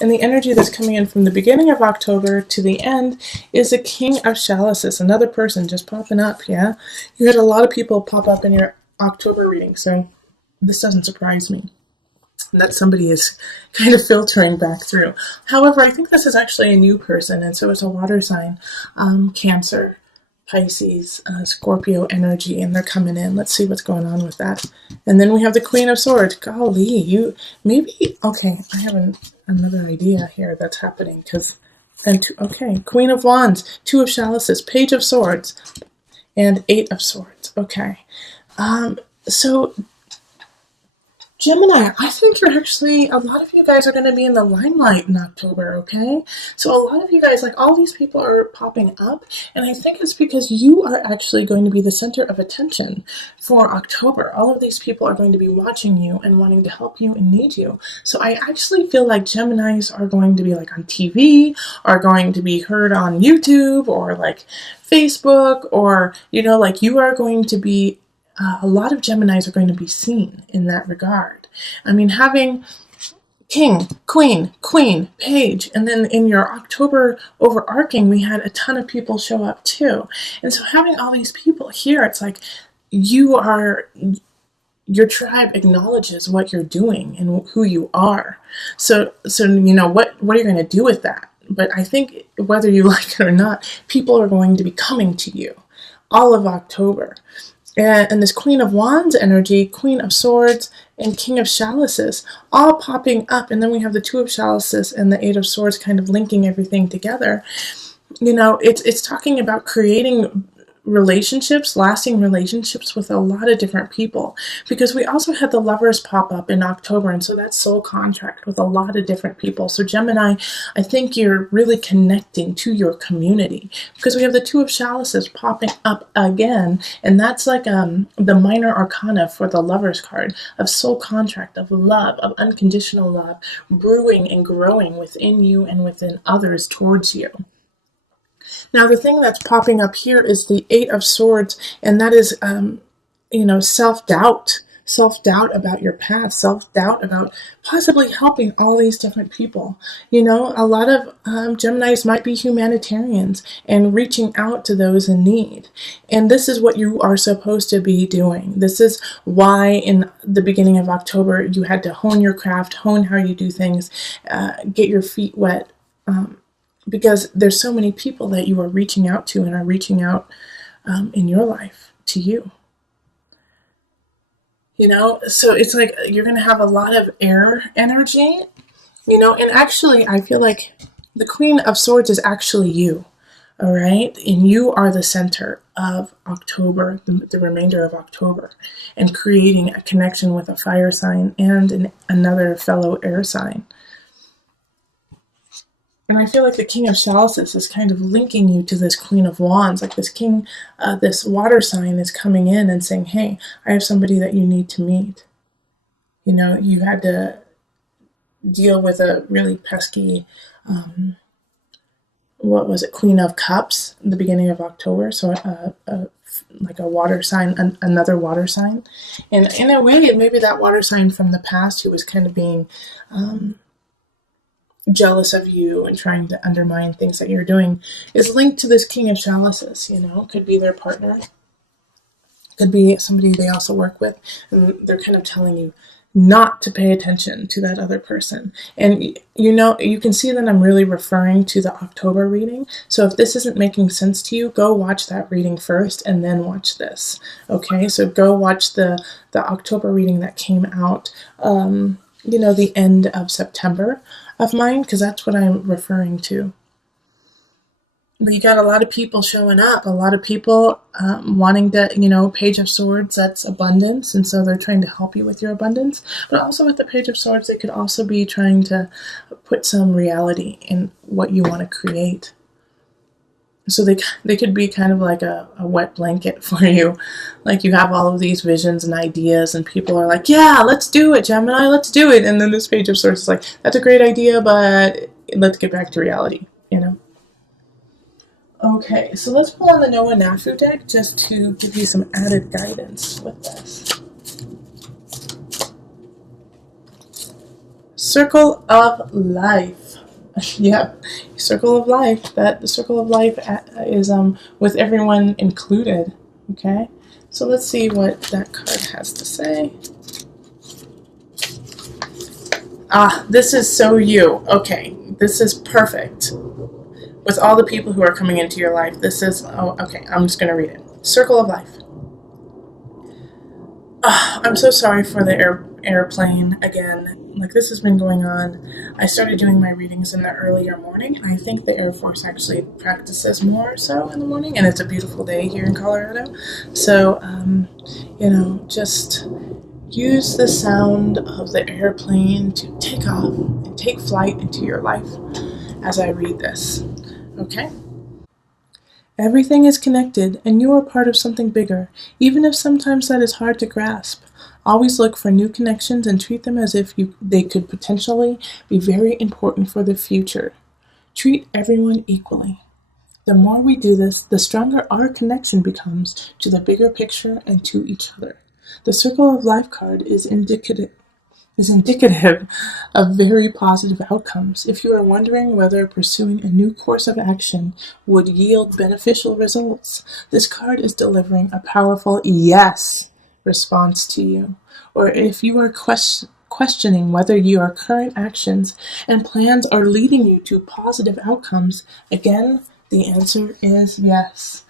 And the energy that's coming in from the beginning of October to the end is the King of Chalices, another person just popping up, yeah? You had a lot of people pop up in your October reading, so this doesn't surprise me that somebody is kind of filtering back through. However, I think this is actually a new person, and so it's a water sign, Cancer, Pisces, Scorpio energy, and they're coming in. Let's see what's going on with that. And then we have the Queen of Swords. Golly, you maybe, okay, I have another idea here that's happening, because, okay, Queen of Wands, Two of Chalices, Page of Swords, and Eight of Swords. Okay. So Gemini, I think you're actually, a lot of you guys are going to be in the limelight in October, okay? So a lot of you guys, like all these people are popping up, and I think it's because you are actually going to be the center of attention for October. All of these people are going to be watching you and wanting to help you and need you. So I actually feel like Geminis are going to be like on TV, are going to be heard on YouTube or like Facebook, or, you know, like you are going to be a lot of Geminis are going to be seen in that regard. I mean, having King, Queen, Page, and then in your October overarching, we had a ton of people show up too. And so having all these people here, it's like your tribe acknowledges what you're doing and who you are. So you know, what are you going to do with that? But I think whether you like it or not, people are going to be coming to you all of October. And this Queen of Wands energy, Queen of Swords, and King of Chalices all popping up. And then we have the Two of Chalices and the Eight of Swords kind of linking everything together. You know, it's talking about creating relationships, lasting relationships with a lot of different people, because we also had the Lovers pop up in October, and so that's soul contract with a lot of different people. So Gemini, I think you're really connecting to your community, because we have the Two of Chalices popping up again, and that's like the minor arcana for the Lovers card of soul contract, of love, of unconditional love, brewing and growing within you and within others towards you. Now, the thing that's popping up here is the Eight of Swords, and that is, you know, self-doubt about your past, self-doubt about possibly helping all these different people. You know, a lot of Geminis might be humanitarians and reaching out to those in need. And this is what you are supposed to be doing. This is why in the beginning of October, you had to hone your craft, hone how you do things, get your feet wet, because there's so many people that you are reaching out to and are reaching out in your life to you. You know, so it's like you're going to have a lot of air energy, you know, and actually I feel like the Queen of Swords is actually you, all right? And you are the center of October, the remainder of October, and creating a connection with a fire sign and another fellow air sign. And I feel like the King of Chalices is kind of linking you to this Queen of Wands. Like this king, this water sign is coming in and saying, hey, I have somebody that you need to meet. You know, you had to deal with a really pesky, what was it, Queen of Cups in the beginning of October. So like a water sign, another water sign. And in a way, maybe that water sign from the past who was kind of being jealous of you and trying to undermine things that you're doing is linked to this King of Chalices. You know, could be their partner, could be somebody they also work with, and they're kind of telling you not to pay attention to that other person. And you know, you can see that I'm really referring to the October reading. So if this isn't making sense to you, go watch that reading first and then watch this. Okay, so go watch the October reading that came out you know, the end of September of mine, because that's what I'm referring to. But you got a lot of people showing up, a lot of people wanting to, you know, Page of Swords, that's abundance, and so they're trying to help you with your abundance. But also with the Page of Swords, they could also be trying to put some reality in what you want to create. So they could be kind of like a wet blanket for you. Like you have all of these visions and ideas and people are like, yeah, let's do it, Gemini, let's do it. And then this Page of Swords is like, that's a great idea, but let's get back to reality, you know? Okay, so let's pull on the Noah Nafu deck just to give you some added guidance with this. Circle of life. Yep, circle of life. That the circle of life is with everyone included. Okay, so let's see what that card has to say. Ah, this is so you. Okay, this is perfect. With all the people who are coming into your life, this is, oh, okay, I'm just gonna read it. Circle of life. I'm so sorry for the airplane again. Like, this has been going on. I started doing my readings in the earlier morning, and I think the Air Force actually practices more so in the morning, and it's a beautiful day here in Colorado. So, just use the sound of the airplane to take off and take flight into your life as I read this. Okay? Everything is connected, and you are part of something bigger, even if sometimes that is hard to grasp. Always look for new connections and treat them as if they could potentially be very important for the future. Treat everyone equally. The more we do this, the stronger our connection becomes to the bigger picture and to each other. The Circle of Life card is indicative of very positive outcomes. If you are wondering whether pursuing a new course of action would yield beneficial results, this card is delivering a powerful yes response to you. Or if you are questioning whether your current actions and plans are leading you to positive outcomes, again, the answer is yes.